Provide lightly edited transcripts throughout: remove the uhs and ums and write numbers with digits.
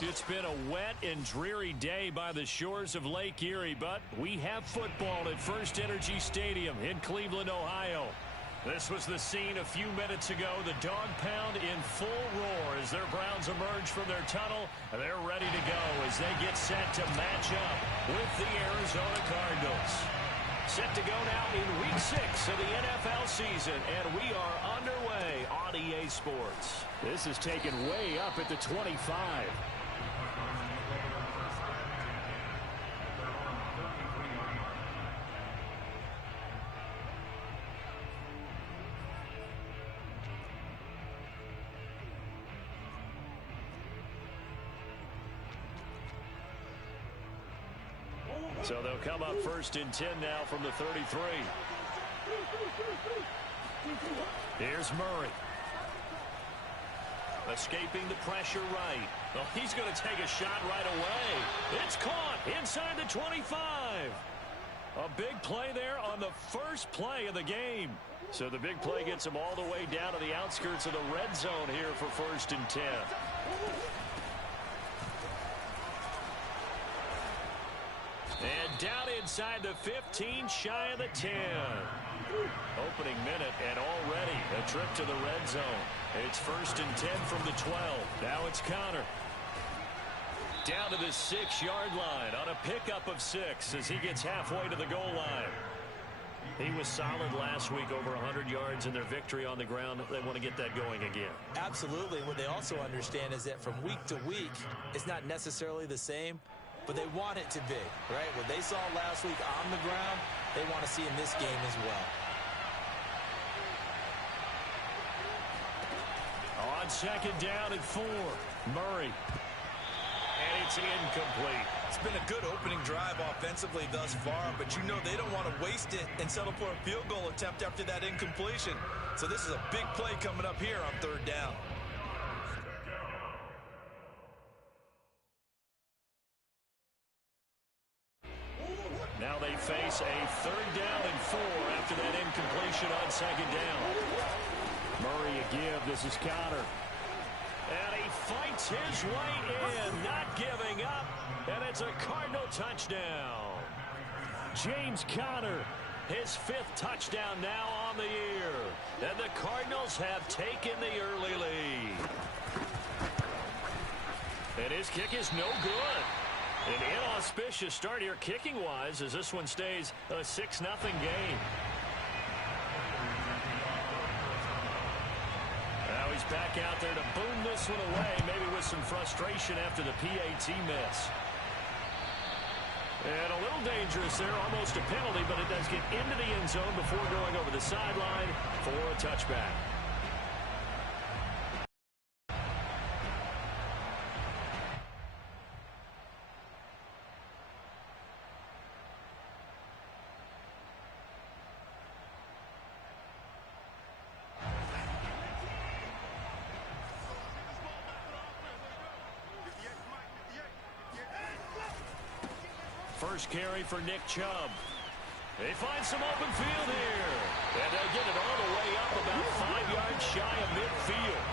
It's been a wet and dreary day by the shores of Lake Erie, but we have football at First Energy Stadium in Cleveland, Ohio. This was the scene a few minutes ago. The dog pound in full roar as their Browns emerge from their tunnel. They're ready to go as they get set to match up with the Arizona Cardinals. Set to go now in Week 6 of the NFL season, and we are underway on EA Sports. This is taken way up at the 25. So they'll come up 1st and 10 now from the 33. Here's Murray. Escaping the pressure right. Oh, he's going to take a shot right away. It's caught inside the 25. A big play there on the first play of the game. So the big play gets him all the way down to the outskirts of the red zone here for 1st and 10. And down inside the 15, shy of the 10. Opening minute, and already a trip to the red zone. It's 1st and 10 from the 12. Now it's Conner. Down to the 6-yard line on a pickup of 6 as he gets halfway to the goal line. He was solid last week, over 100 yards in their victory on the ground. They want to get that going again. Absolutely. What they also understand is that from week to week, it's not necessarily the same, but they want it to be, right? What they saw last week on the ground, they want to see in this game as well. On 2nd down and 4, Murray. And it's incomplete. It's been a good opening drive offensively thus far, but you know they don't want to waste it and settle for a field goal attempt after that incompletion. So this is a big play coming up here on 3rd down. Now they face a 3rd down and 4 after that incompletion on 2nd down. Murray a give. This is Conner. And he fights his way in, not giving up. And it's a Cardinal touchdown. James Conner, his 5th touchdown now on the year. And the Cardinals have taken the early lead. And his kick is no good. An inauspicious start here kicking-wise as this one stays a 6-0 game. Now he's back out there to boom this one away, maybe with some frustration after the PAT miss. And a little dangerous there, almost a penalty, but it does get into the end zone before going over the sideline for a touchback. First carry for Nick Chubb. They find some open field here. And they'll get it all the way up about 5 yards shy of midfield.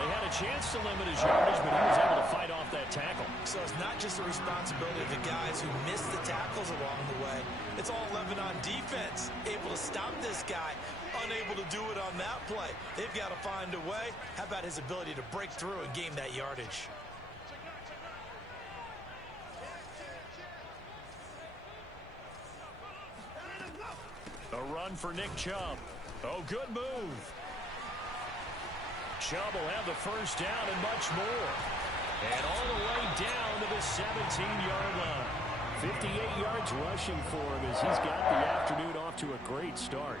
They had a chance to limit his yardage, but he was able to fight off that tackle. So it's not just the responsibility of the guys who missed the tackles along the way. It's all 11 on defense, able to stop this guy, unable to do it on that play. They've got to find a way. How about his ability to break through and gain that yardage? A run for Nick Chubb. Oh, good move. Chubb will have the first down and much more. And all the way down to the 17-yard line. 58 yards rushing for him as he's got the afternoon off to a great start.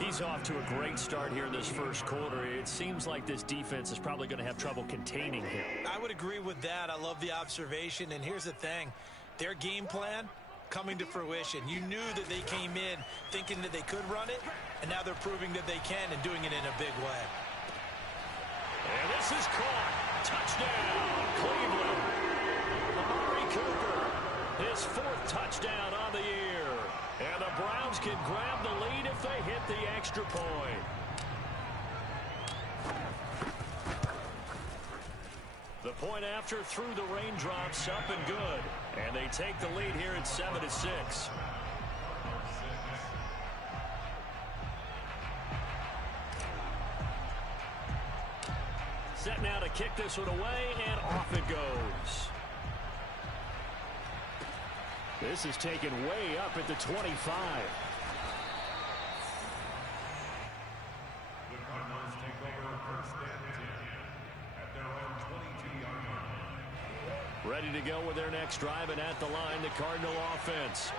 He's off to a great start here in this first quarter. It seems like this defense is probably going to have trouble containing him. I would agree with that. I love the observation. And here's the thing. Their game plan coming to fruition. You knew that they came in thinking that they could run it, and now they're proving that they can and doing it in a big way. And this is caught. Touchdown, Cleveland. Amari Cooper, his 4th touchdown on the year. And the Browns can grab the lead if they hit the extra point. The The point after through the raindrops, up and good. And they take the lead here at 7-6. Set now to kick this one away, and off it goes. This is taken way up at the 25. Ready to go with their next drive, and at the line, the Cardinal offense.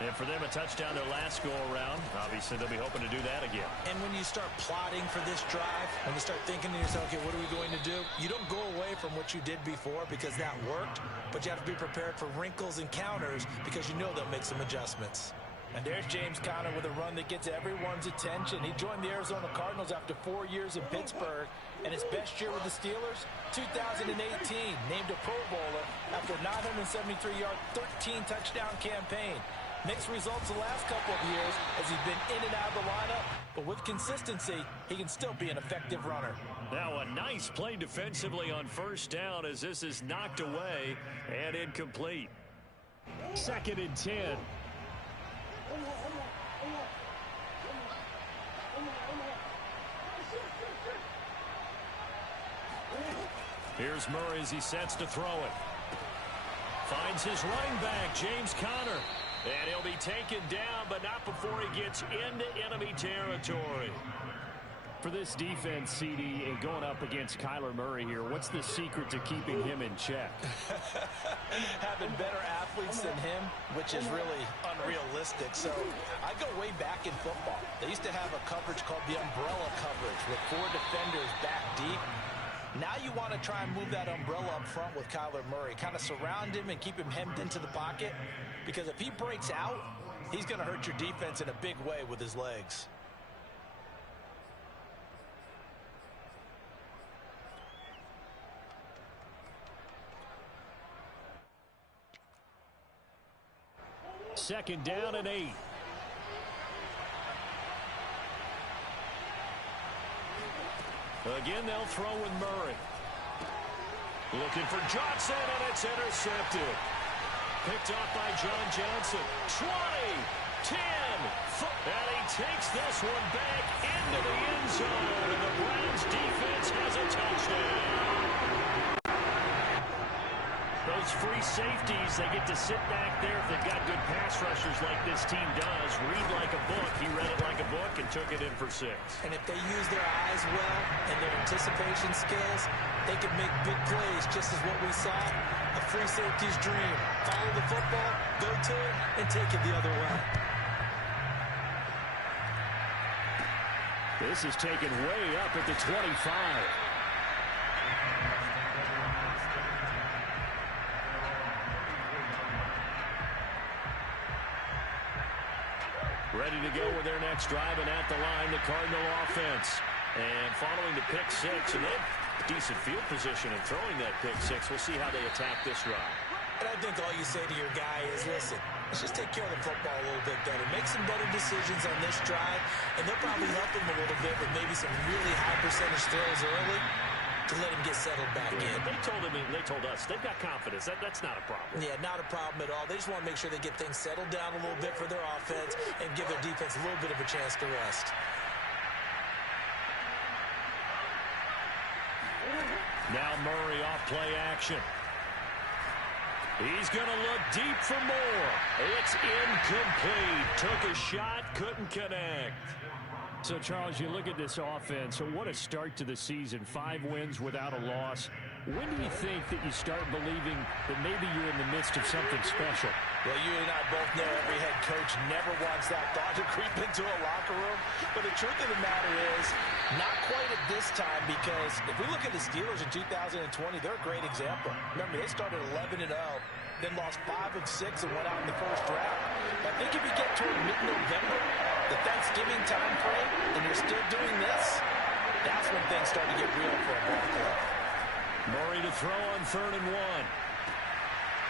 And for them, a touchdown their last go-around. Obviously, they'll be hoping to do that again. And when you start plotting for this drive, when you start thinking to yourself, okay, what are we going to do? You don't go away from what you did before because that worked, but you have to be prepared for wrinkles and counters because you know they'll make some adjustments. And there's James Conner with a run that gets everyone's attention. He joined the Arizona Cardinals after 4 years in Pittsburgh, and his best year with the Steelers, 2018, named a Pro Bowler after a 973-yard, 13-touchdown campaign. Mixed results the last couple of years as he's been in and out of the lineup, but with consistency, he can still be an effective runner. Now a nice play defensively on first down as this is knocked away and incomplete. 2nd and 10. Here's Murray as he sets to throw it. Finds his running back, James Conner. And he'll be taken down, but not before he gets into enemy territory. For this defense, CD, and going up against Kyler Murray here, what's the secret to keeping him in check? Having better athletes than him, which is really unrealistic. So I go way back in football. They used to have a coverage called the umbrella coverage with 4 defenders back deep. Now you want to try and move that umbrella up front with Kyler Murray. Kind of surround him and keep him hemmed into the pocket. Because if he breaks out, he's going to hurt your defense in a big way with his legs. Second down and 8. Again, they'll throw with Murray. Looking for Johnson, and it's intercepted. Picked off by John Johnson. 20, 10, and he takes this one back into the end zone, and the Browns defense has a touchdown. Those free safeties, they get to sit back there if they've got good pass rushers like this team does. Read like a book. He read it like a book and took it in for 6. And if they use their eyes well and their anticipation skills, they can make big plays, just as what we saw. A free safety's dream. Follow the football, go to it, and take it the other way. This is taken way up at the 25. Ready to go with their next drive, and at the line, the Cardinal offense. And following the pick 6, and they have decent field position in throwing that pick 6. We'll see how they attack this drive. And I think all you say to your guy is, listen, let's just take care of the football a little bit better. Make some better decisions on this drive, and they'll probably help him a little bit with maybe some really high percentage throws early to let him get settled back in. They told us they've got confidence. That's not a problem. Yeah, not a problem at all. They just want to make sure they get things settled down a little bit for their offense and give their defense a little bit of a chance to rest. Now Murray off play action. He's going to look deep for more. It's incomplete. Took a shot, couldn't connect. So, Charles, you look at this offense, so what a start to the season. 5 wins without a loss. When do you think that you start believing that maybe you're in the midst of something special? Well, you and I both know every head coach never wants that thought to creep into a locker room. But the truth of the matter is, not quite at this time, because if we look at the Steelers in 2020, they're a great example. Remember, they started 11-0, then lost 5 of 6 and went out in the first round. But I think if you get toward mid-November, the Thanksgiving time frame, and you're still doing this, that's when things start to get real for a ball club. Murray to throw on 3rd and 1.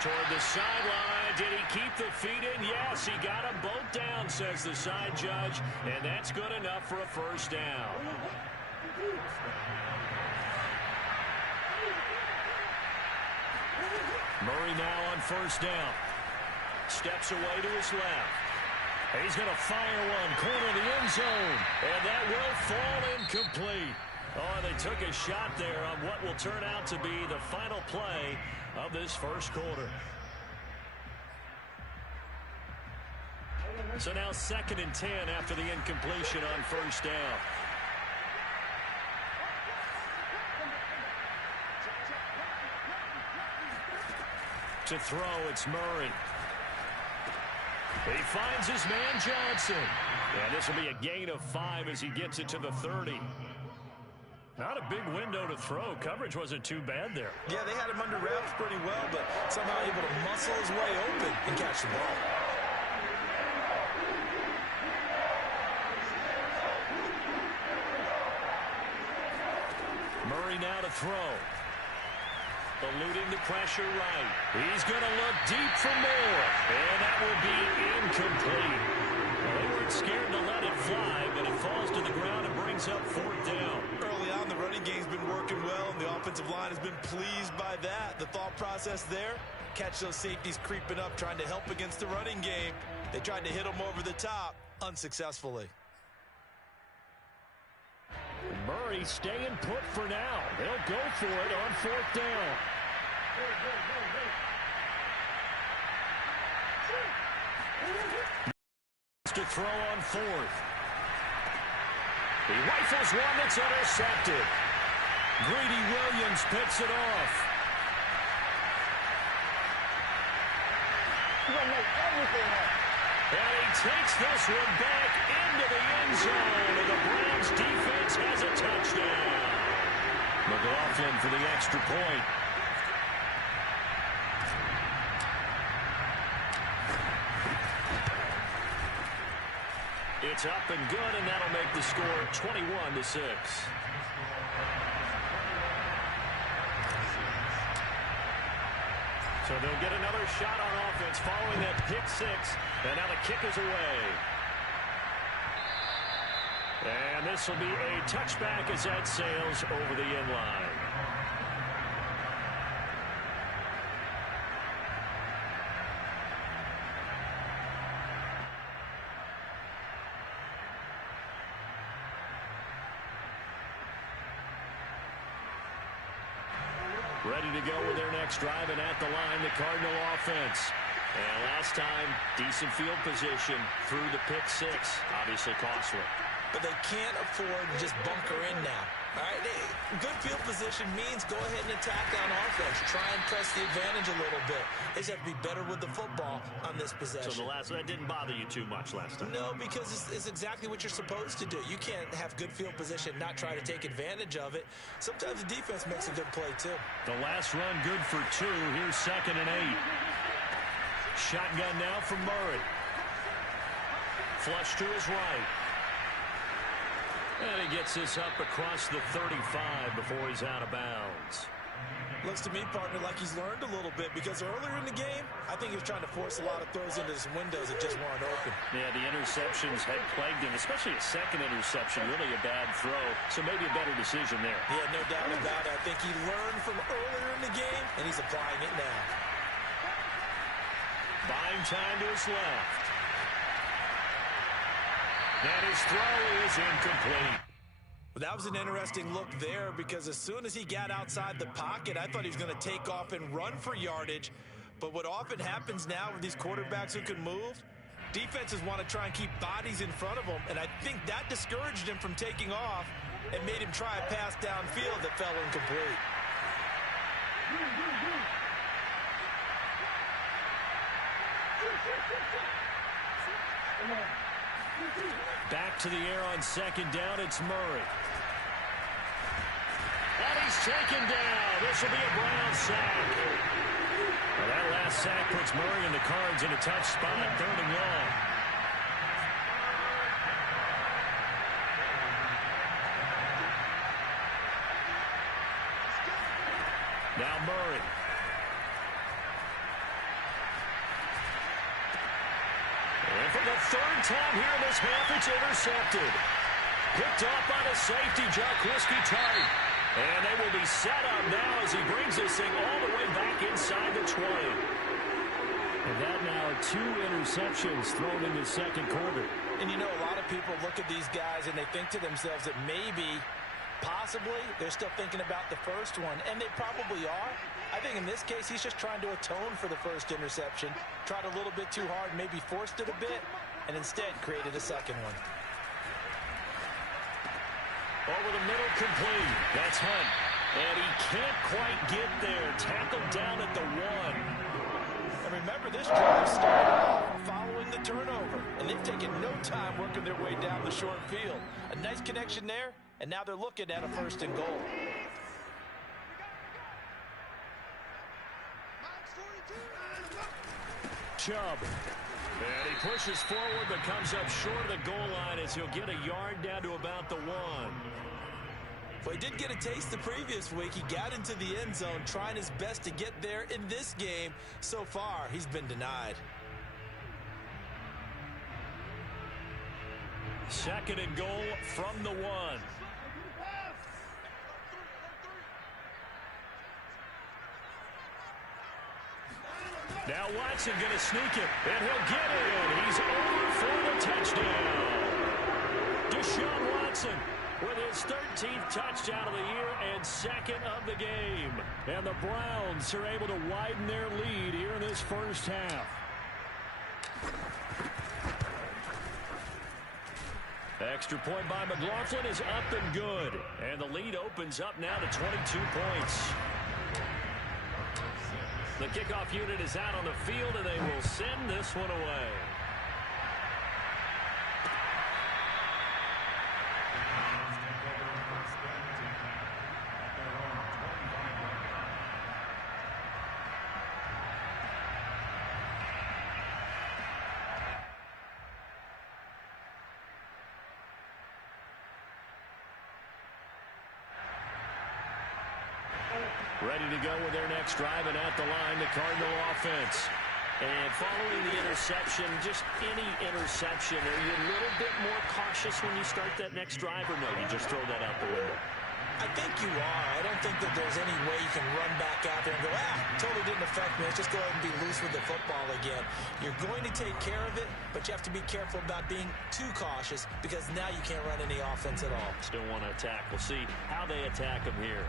Toward the sideline. Did he keep the feet in? Yes, he got them both down, says the side judge, and that's good enough for a first down. Murray now on first down. Steps away to his left. He's going to fire one, corner of the end zone, and that will fall incomplete. Oh, they took a shot there on what will turn out to be the final play of this first quarter. So now 2nd and 10 after the incompletion on first down. To throw, it's Murray. He finds his man Johnson. And this will be a gain of 5 as he gets it to the 30. Not a big window to throw. Coverage wasn't too bad there. Yeah, they had him under wraps pretty well, but somehow able to muscle his way open and catch the ball. Murray now to throw. Eluding the pressure right. He's going to look deep for more. And that will be incomplete. Well, they weren't scared to let it fly, but it falls to the ground and brings up 4th down. Early on, the running game's been working well, and the offensive line has been pleased by that. The thought process there, catch those safeties creeping up, trying to help against the running game. They tried to hit them over the top, unsuccessfully. Murray staying put for now. They'll go for it on 4th down. To throw on 4th. He rifles one that's intercepted. Greedy Williams picks it off. And he takes this one back into the end zone, and the Browns defense has a touchdown. McLaughlin for the extra point. It's up and good, and that'll make the score 21-6. So they'll get another shot on offense following that pick 6, and now the kick is away. And this will be a touchback as that sails over the end line. Ready to go with their next drive, and at the line, the Cardinal offense. And last time, decent field position through the pick 6. Obviously costly. But they can't afford to just bunker in now. All right, good field position means go ahead and attack on offense. Try and press the advantage a little bit. They just have to be better with the football on this possession. So that didn't bother you too much last time? No, because it's exactly what you're supposed to do. You can't have good field position, not try to take advantage of it. Sometimes the defense makes a good play, too. The last run good for 2. Here's 2nd and 8. Shotgun now from Murray. Flush to his right. And he gets this up across the 35 before he's out of bounds. Looks to me, partner, like he's learned a little bit, because earlier in the game, I think he was trying to force a lot of throws into some windows that just weren't open. Yeah, the interceptions had plagued him, especially a 2nd interception, really a bad throw. So maybe a better decision there. Yeah, no doubt about it. I think he learned from earlier in the game, and he's applying it now. Buying time to his left. And his throw is incomplete. Well, that was an interesting look there, because as soon as he got outside the pocket, I thought he was going to take off and run for yardage. But what often happens now with these quarterbacks who can move, defenses want to try and keep bodies in front of them, and I think that discouraged him from taking off and made him try a pass downfield that fell incomplete. Back to the air on 2nd down, it's Murray. And he's taken down. This will be a Brown sack. Well, that last sack puts Murray and the Cards in a tough spot, 3rd and long. Now Murray. And for the 3rd time here in this half, it's intercepted. Picked off by the safety, Jaquiski Tartt. And they will be set up now as he brings this thing all the way back inside the 20. And that now 2 interceptions thrown in the second quarter. And you know, a lot of people look at these guys and they think to themselves that maybe, possibly, they're still thinking about the first one. And they probably are. I think in this case, he's just trying to atone for the first interception. Tried a little bit too hard, maybe forced it a bit, and instead created a second one. Over the middle, complete. That's Hunt. And he can't quite get there. Tackled down at the 1. And remember, this drive started off following the turnover. And they've taken no time working their way down the short field. A nice connection there, and now they're looking at a 1st and goal. Chubb. And he pushes forward but comes up short of the goal line as he'll get a yard down to about the 1. Well, he did get a taste the previous week. He got into the end zone trying his best to get there in this game. So far, he's been denied. 2nd and goal from the 1. Now Watson going to sneak it, and he'll get it. He's over for the touchdown. Deshaun Watson with his 13th touchdown of the year and 2nd of the game. And the Browns are able to widen their lead here in this first half. Extra point by McLaughlin is up and good. And the lead opens up now to 22 points. The kickoff unit is out on the field, and they will send this one away. Ready to go with their next drive, and at the line, the Cardinal offense. And following the interception, just any interception, are you a little bit more cautious when you start that next drive, or no, you just throw that out the window? I think you are. I don't think that there's any way you can run back out there and go, totally didn't affect me. Let's just go ahead and be loose with the football again. You're going to take care of it, but you have to be careful about being too cautious because now you can't run any offense at all. Still want to attack. We'll see how they attack them here.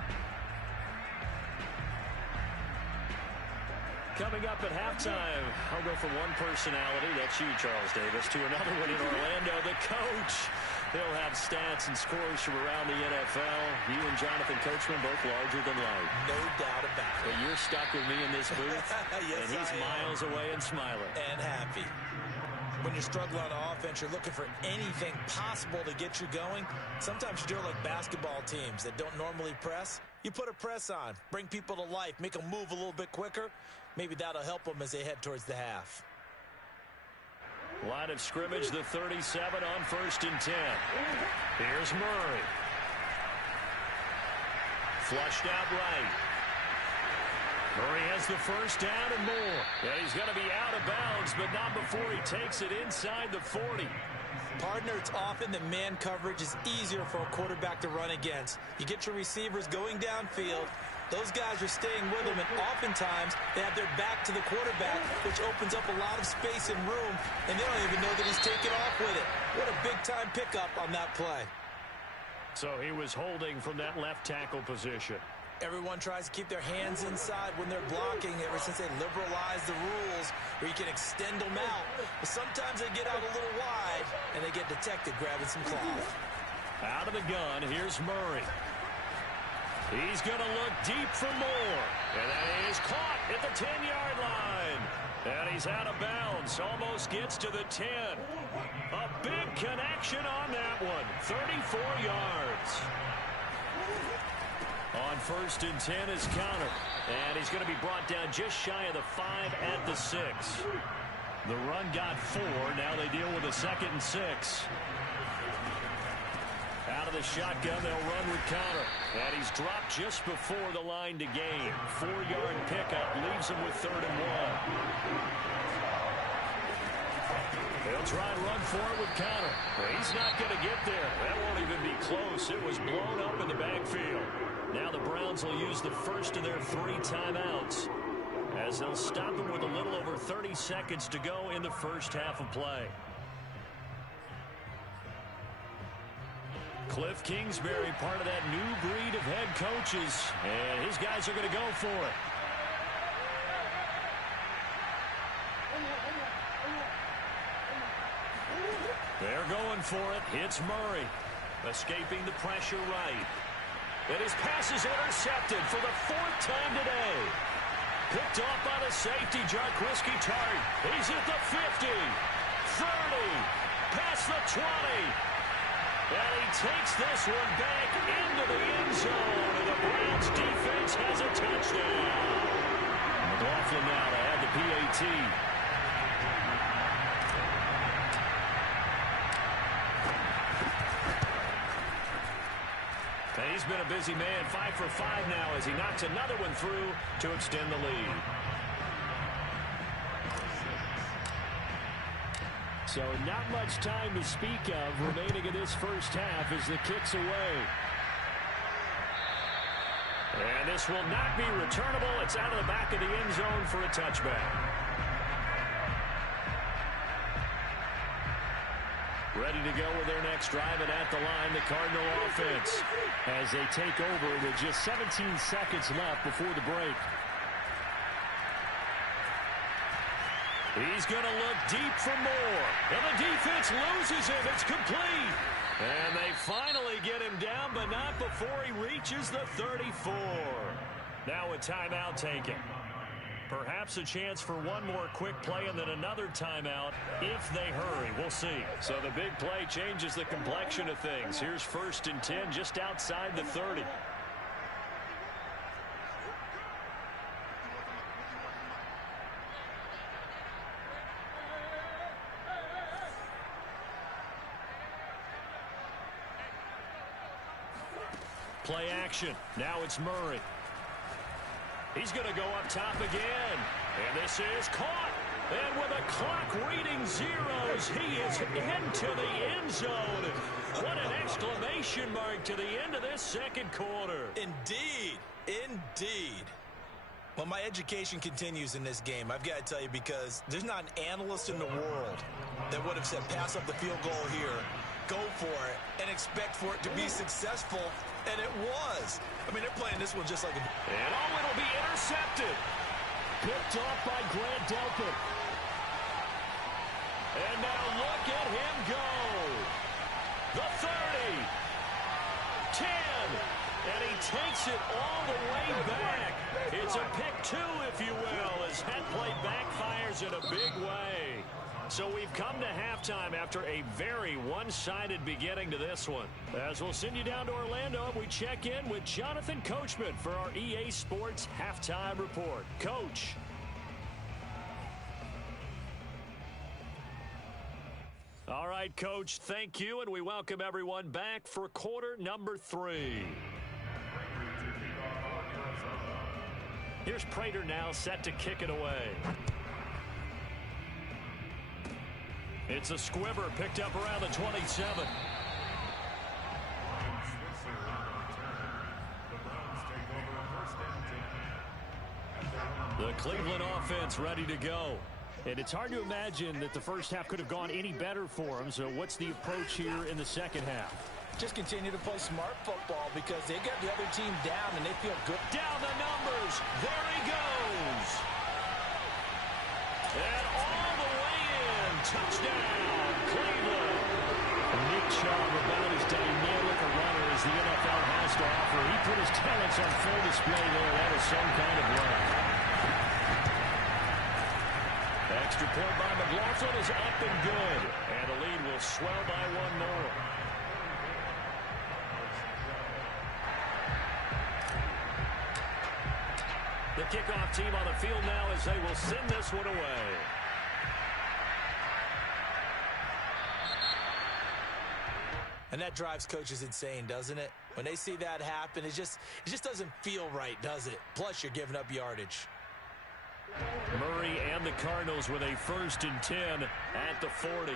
Coming up at halftime, I'll go from one personality, that's you, Charles Davis, to another one in Orlando, the coach. He'll have stats and scores from around the NFL. You and Jonathan Coachman, both larger than life. No doubt about it. But you're stuck with me in this booth, yes, and he's miles away and smiling. And happy. When you're struggling on offense, you're looking for anything possible to get you going. Sometimes you do it like basketball teams that don't normally press. You put a press on, bring people to life, make them move a little bit quicker. Maybe that'll help them as they head towards the half. Line of scrimmage, the 37 on 1st and 10. Here's Murray. Flushed out right. Murray has the first down and more. And he's going to be out of bounds, but not before he takes it inside the 40. Partner, it's often that man coverage is easier for a quarterback to run against. You get your receivers going downfield. Those guys are staying with him, and oftentimes they have their back to the quarterback, which opens up a lot of space and room, and they don't even know that he's taken off with it. What a big-time pickup on that play. So he was holding from that left tackle position. Everyone tries to keep their hands inside when they're blocking ever since they liberalized the rules where you can extend them out. But sometimes they get out a little wide, and they get detected grabbing some cloth. Out of the gun, here's Murray. He's going to look deep for more. And that is caught at the 10-yard line. And he's out of bounds. Almost gets to the 10. A big connection on that one. 34 yards. On 1st and 10 is counter. And he's going to be brought down just shy of the 5 at the 6. The run got 4. Now they deal with a 2nd and 6. Out of the shotgun, they'll run with counter. And he's dropped just before the line to gain. 4-yard pickup leaves him with 3rd and 1. They'll try and run for it with counter. But he's not going to get there. That won't even be close. It was blown up in the backfield. Browns will use the first of their 3 timeouts, as they'll stop them with a little over 30 seconds to go in the first half of play. Cliff Kingsbury, part of that new breed of head coaches, and his guys are going to go for it. They're going for it. It's Murray, escaping the pressure right. And his pass is intercepted for the 4th time today. Picked off by the safety, Jaquiski Tartt. He's at the 50, 30, past the 20. And he takes this one back into the end zone, and the Browns defense has a touchdown. McLaughlin now to add the PAT. He's been a busy man, 5 for 5 now as he knocks another one through to extend the lead. So not much time to speak of remaining in this first half as the kick's away. And this will not be returnable. It's out of the back of the end zone for a touchback. Ready to go with their next drive, and at the line, the Cardinal offense, as they take over with just 17 seconds left before the break. He's going to look deep for more, and the defense loses him. It's complete. And they finally get him down, but not before he reaches the 34. Now a timeout taken. Perhaps a chance for one more quick play and then another timeout if they hurry. We'll see. So the big play changes the complexion of things. Here's 1st and 10 just outside the 30. Play action. Now it's Murray. He's going to go up top again. And this is caught. And with a clock reading zeros, he is into the end zone. What an exclamation mark to the end of this second quarter. Indeed. Indeed. Well, my education continues in this game, I've got to tell you, because there's not an analyst in the world that would have said pass up the field goal here, go for it, and expect for it to be successful. And it was. I mean, they're playing this one just like a... And it'll be intercepted. Picked off by Grant Delpit. And now look at him go. The 30. 10. And he takes it all the way back. It's a pick 2, if you will, as that play backfires in a big way. So we've come to halftime after a very one-sided beginning to this one. As we'll send you down to Orlando, we check in with Jonathan Coachman for our EA Sports Halftime Report. Coach. All right, Coach, thank you, and we welcome everyone back for quarter number 3. Here's Prater now set to kick it away. It's a squibber picked up around the 27. The Cleveland offense ready to go. And it's hard to imagine that the first half could have gone any better for them. So what's the approach here in the second half? Just continue to play smart football because they got the other team down and they feel good. Down the numbers. There he goes. And all the way in. Touchdown, Cleveland. Nick Chubb, about as dynamic a runner as the NFL has to offer. He put his talents on full display there. That is some kind of run. Extra point by McLaughlin is up and good. And the lead will swell by one more. The kickoff team on the field now as they will send this one away. And that drives coaches insane, doesn't it? When they see that happen, it just doesn't feel right, does it? Plus, you're giving up yardage. Murray and the Cardinals with a 1st and 10 at the 40.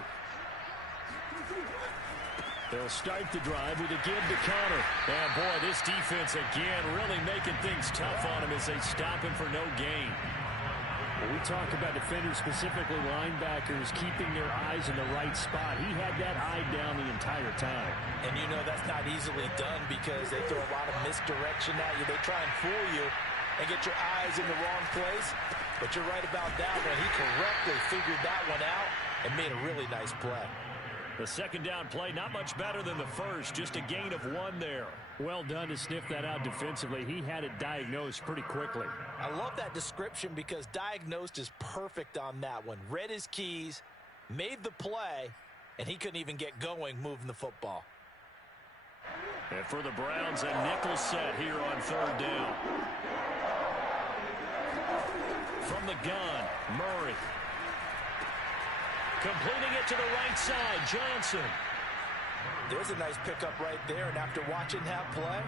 They'll start the drive with a give to Connor. And, boy, this defense again really making things tough on him as they stop him for no gain. When we talk about defenders, specifically linebackers, keeping their eyes in the right spot, he had that eye down the entire time. And you know that's not easily done because they throw a lot of misdirection at you. They try and fool you and get your eyes in the wrong place. But you're right about that one. He correctly figured that one out and made a really nice play. The second down play, not much better than the first, just a gain of 1 there. Well done to sniff that out defensively. He had it diagnosed pretty quickly. I love that description because diagnosed is perfect on that one. Read his keys, made the play, and he couldn't even get going moving the football. And for the Browns, a nickel set here on third down. From the gun, Murray. Completing it to the right side, Johnson. There's a nice pickup right there, and after watching that play,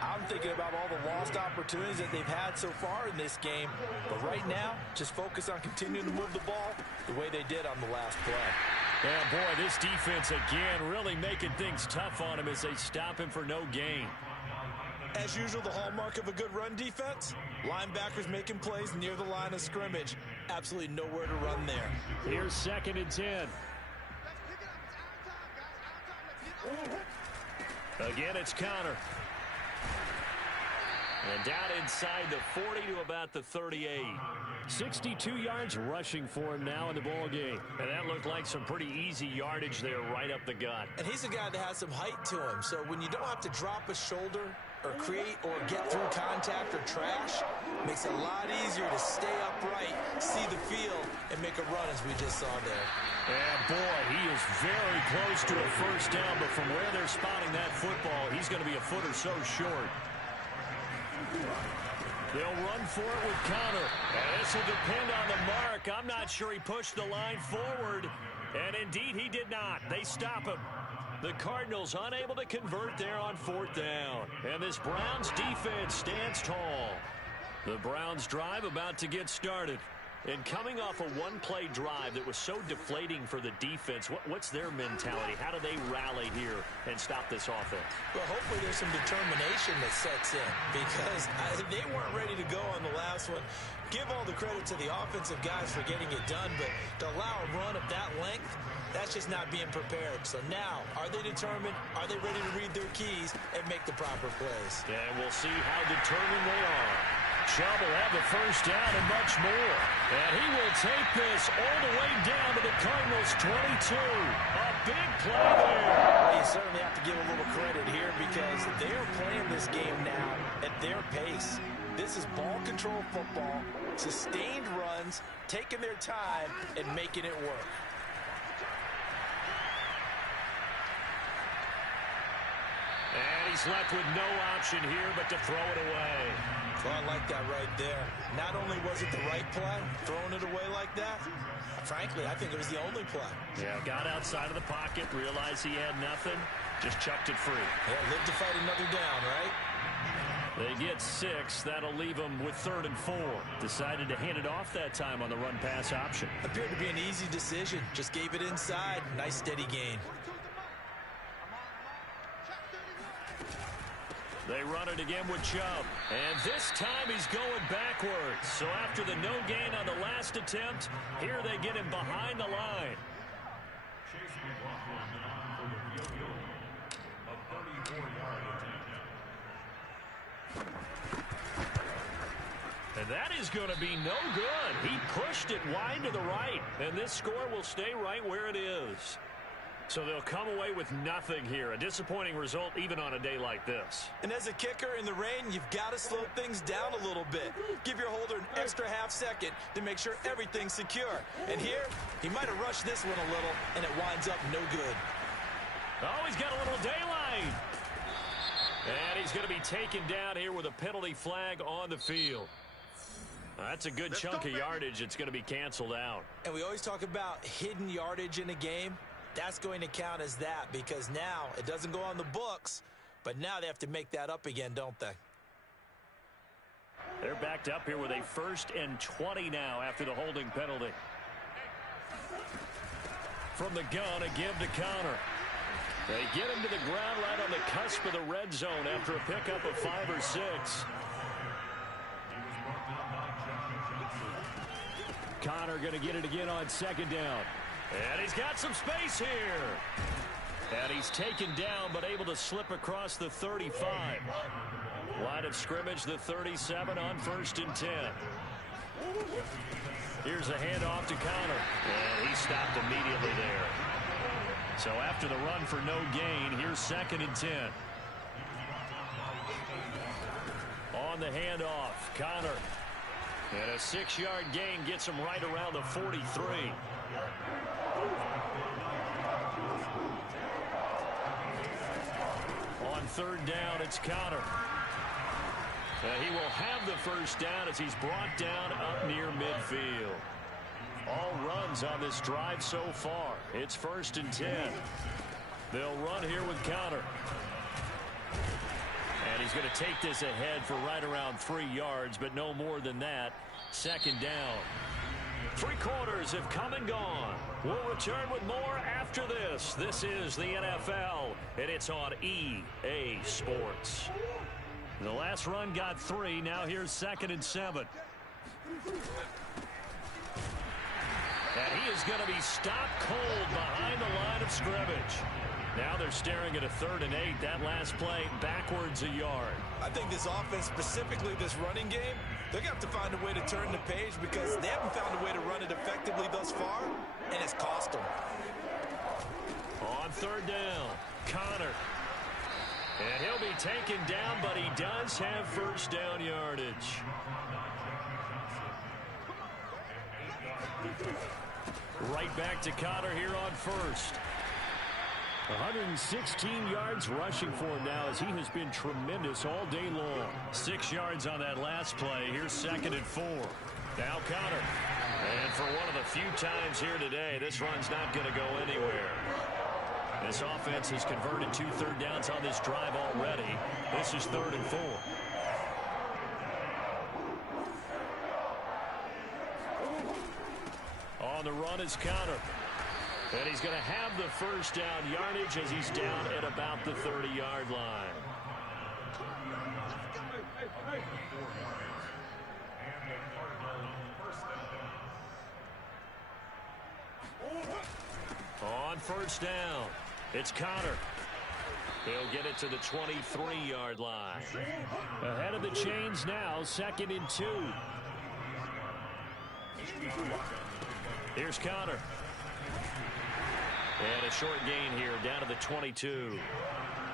I'm thinking about all the lost opportunities that they've had so far in this game. But right now, just focus on continuing to move the ball the way they did on the last play. Yeah, boy, this defense again really making things tough on him as they stop him for no gain. As usual, the hallmark of a good run defense, linebackers making plays near the line of scrimmage. Absolutely nowhere to run there. Here's 2nd and 10. Again, it's Connor. And down inside the 40 to about the 38. 62 yards rushing for him now in the ball game. And that looked like some pretty easy yardage there right up the gut. And he's a guy that has some height to him. So when you don't have to drop a shoulder or create or get through contact or trash, makes it a lot easier to stay upright, see the field, and make a run as we just saw there. And boy, he is very close to a first down, but from where they're spotting that football, he's going to be a foot or so short. They'll run for it with Connor. And this will depend on the mark. I'm not sure he pushed the line forward. And indeed, he did not. They stop him. The Cardinals unable to convert there on 4th down. And this Browns defense stands tall. The Browns drive about to get started. And coming off a one-play drive that was so deflating for the defense, what's their mentality? How do they rally here and stop this offense? Well, hopefully there's some determination that sets in because they weren't ready to go on the last one. Give all the credit to the offensive guys for getting it done, but to allow a run of that length, that's just not being prepared. So now, are they determined? Are they ready to read their keys and make the proper plays? And we'll see how determined they are. Chubb will have the first down and much more. And he will take this all the way down to the Cardinals' 22. A big play there. Well, you certainly have to give a little credit here because they are playing this game now at their pace. This is ball control football, sustained runs, taking their time, and making it work. And he's left with no option here but to throw it away. Well, I like that right there. Not only was it the right play, throwing it away like that, frankly, I think it was the only play. Yeah, got outside of the pocket, realized he had nothing, just chucked it free. Yeah, live to fight another down, right? They get 6. That'll leave them with 3rd and 4. Decided to hand it off that time on the run-pass option. Appeared to be an easy decision. Just gave it inside. Nice steady gain. They run it again with Chubb. And this time he's going backwards. So after the no gain on the last attempt, here they get him behind the line. And that is going to be no good. He pushed it wide to the right. And this score will stay right where it is. So they'll come away with nothing here. A disappointing result even on a day like this. And as a kicker in the rain, you've got to slow things down a little bit. Give your holder an extra half second to make sure everything's secure. And here, he might have rushed this one a little, and it winds up no good. Oh, he's got a little daylight. And he's going to be taken down here with a penalty flag on the field. That's a good chunk of yardage. It's going to be canceled out. And we always talk about hidden yardage in a game. That's going to count as that because now it doesn't go on the books, but now they have to make that up again, don't they? They're backed up here with a 1st and 20 now after the holding penalty. From the gun, a give to Connor. They get him to the ground right on the cusp of the red zone after a pickup of 5 or 6. Connor going to get it again on second down. And he's got some space here. And he's taken down but able to slip across the 35. Line of scrimmage, the 37 on 1st and 10. Here's a handoff to Connor. And he stopped immediately there. So after the run for no gain, here's 2nd and 10. On the handoff, Connor. And a 6-yard gain gets him right around the 43. On 3rd down, it's Connor. He will have the first down as he's brought down up near midfield. All runs on this drive so far. It's 1st and 10. They'll run here with Connor. And he's going to take this ahead for right around 3 yards, but no more than that. 2nd down. 3 quarters have come and gone. We'll return with more after this. This is the NFL, and it's on EA Sports. The last run got 3. Now here's 2nd and 7. And he is going to be stopped cold behind the line of scrimmage. Now they're staring at a 3rd and 8. That last play backwards a yard. I think this offense, specifically this running game, they're going to have to find a way to turn the page because they haven't found a way to run it effectively thus far, and it's cost them. On 3rd down, Connor. And he'll be taken down, but he does have first down yardage. Right back to Connor here on 1st. 116 yards rushing for him now as he has been tremendous all day long. 6 yards on that last play. Here's 2nd and 4. Now Connor. And for one of the few times here today, this run's not going to go anywhere. This offense has converted 2 third downs on this drive already. This is 3rd and 4. On the run is Connor. And he's going to have the first down yardage as he's down at about the 30-yard line. On 1st down, it's Connor. He'll get it to the 23-yard line. Ahead of the chains now, 2nd and 2. Here's Connor. And a short gain here down to the 22.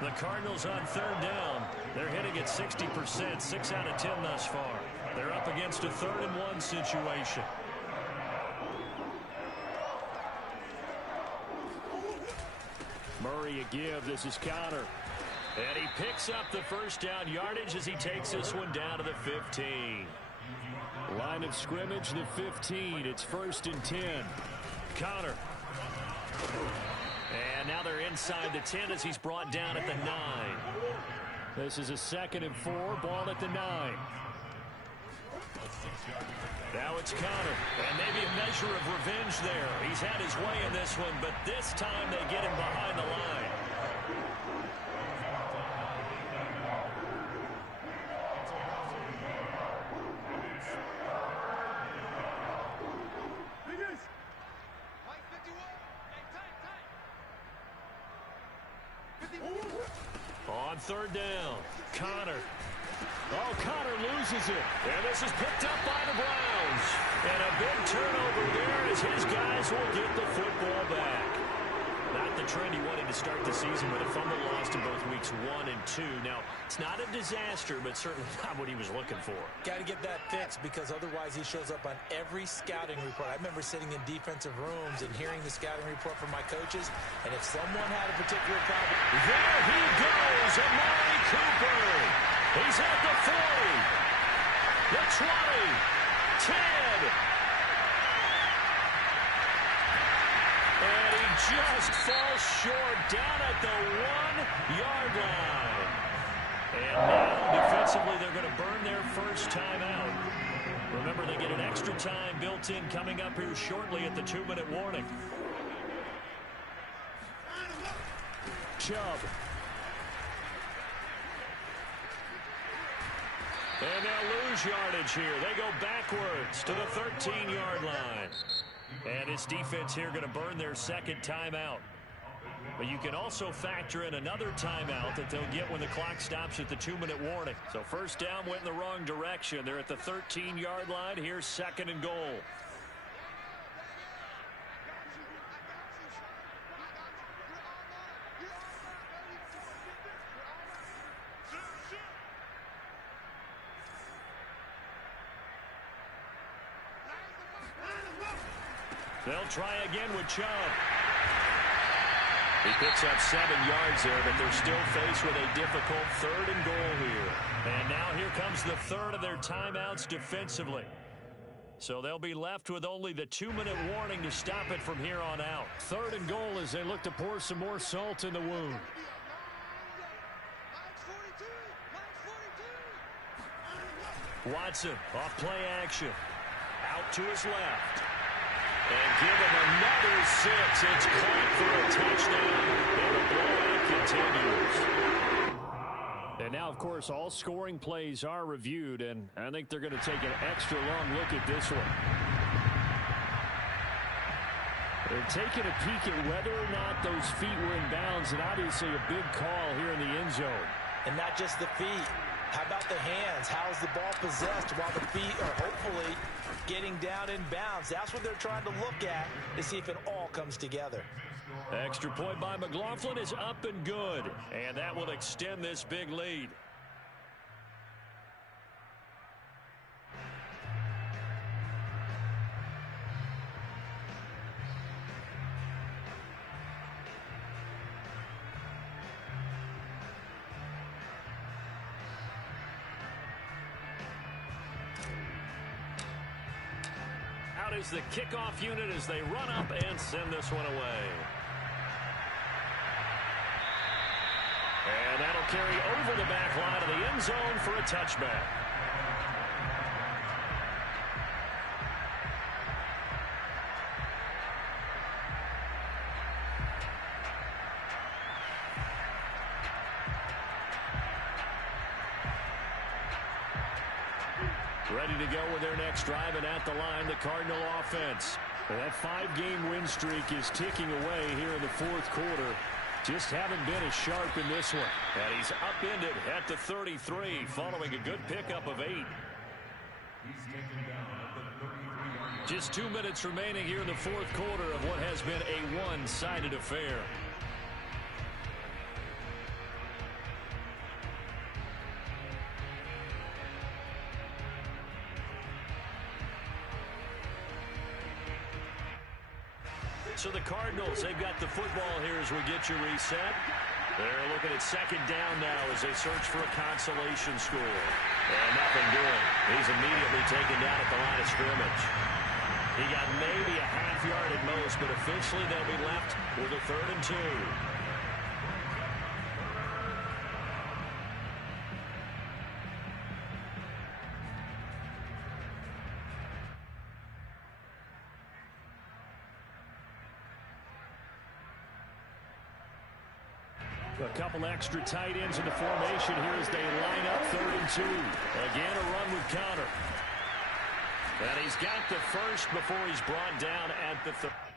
The Cardinals on 3rd down. They're hitting at 60%, 6 out of 10 thus far. They're up against a 3rd and 1 situation. Murray a give. This is Connor. And he picks up the first down yardage as he takes this one down to the 15. Line of scrimmage, the 15. It's 1st and 10. Connor. And now they're inside the 10 as he's brought down at the 9. This is a 2nd and 4. Ball at the 9. Now it's Connor. And maybe a measure of revenge there. He's had his way in this one, but this time they get him behind the line. On 3rd down, Connor. Oh, Connor loses it. And this is picked up by the Browns. And a big turnover there as his guys will get the football back. Not the trend he wanted to start the season with a fumble lost in both weeks 1 and 2. Now, it's not a disaster, but certainly not what he was looking for. Got to get that fixed because otherwise he shows up on every scouting report. I remember sitting in defensive rooms and hearing the scouting report from my coaches, and if someone had a particular problem... There he goes, Amari Cooper. He's at the 40, the 20, 10. And he just falls short down at the 1-yard line. And now defensively they're going to burn their first timeout. Remember, they get an extra time built in coming up here shortly at the 2-minute warning. Chubb. And they'll lose yardage here. They go backwards to the 13-yard line. And this defense here going to burn their second timeout. But you can also factor in another timeout that they'll get when the clock stops at the 2-minute warning. So first down went in the wrong direction. They're at the 13-yard line. Here's second and goal. They'll try again with Chubb. He picks up 7 yards there, but they're still faced with a difficult third and goal here. And now here comes the third of their timeouts defensively. So they'll be left with only the 2-minute warning to stop it from here on out. Third and goal as they look to pour some more salt in the wound. Watson off play action. Out to his left. And give him another 6. It's caught for a touchdown. And the blowout continues. And now, of course, all scoring plays are reviewed, and I think they're going to take an extra long look at this one. They're taking a peek at whether or not those feet were in bounds, and obviously a big call here in the end zone. And not just the feet. How about the hands? How's the ball possessed while the feet are hopefully getting down in bounds? That's what they're trying to look at to see if it all comes together. Extra point by McLaughlin is up and good. And that will extend this big lead. Is the kickoff unit as they run up and send this one away. And that'll carry over the back line of the end zone for a touchback. Ready to go with their next drive, and at the line, the Cardinal offense. That 5-game win streak is ticking away here in the fourth quarter. Just haven't been as sharp in this one. And he's upended at the 33 following a good pickup of 8. Just 2 minutes remaining here in the fourth quarter of what has been a one-sided affair. So the Cardinals, they've got the football here as we get you reset. They're looking at second down now as they search for a consolation score. And nothing doing. He's immediately taken down at the line of scrimmage. He got maybe a half yard at most, but officially they'll be left with a 3rd and 2. A couple extra tight ends in the formation here as they line up 3rd and 2. Again, a run with Connor. And he's got the first before he's brought down at the 30.